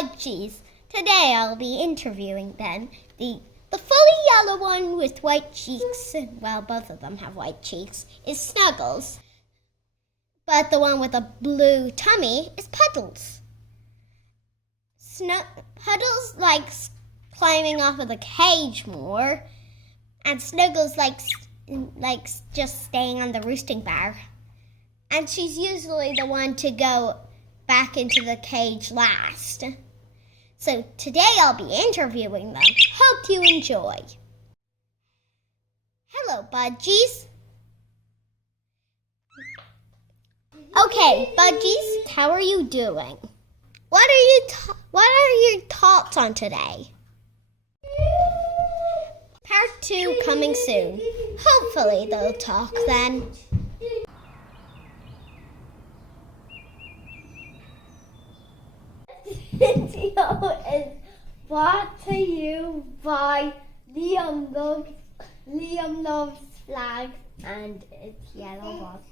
Budgies. Today I'll be interviewing them. The fully yellow one with white cheeks, well, both of them have white cheeks, is Snuggles. But the one with a blue tummy is Puddles. Puddles likes climbing off of the cage more, and Snuggles likes just staying on the roosting bar. And she's usually the one to go back into the cage last. So today I'll be interviewing them. Hope you enjoy. Hello, Budgies. Okay, Budgies, how are you doing? What are your thoughts on today? Part 2 coming soon. Hopefully they'll talk then. This video is brought to you by Liam Loves Flags and its yellow box.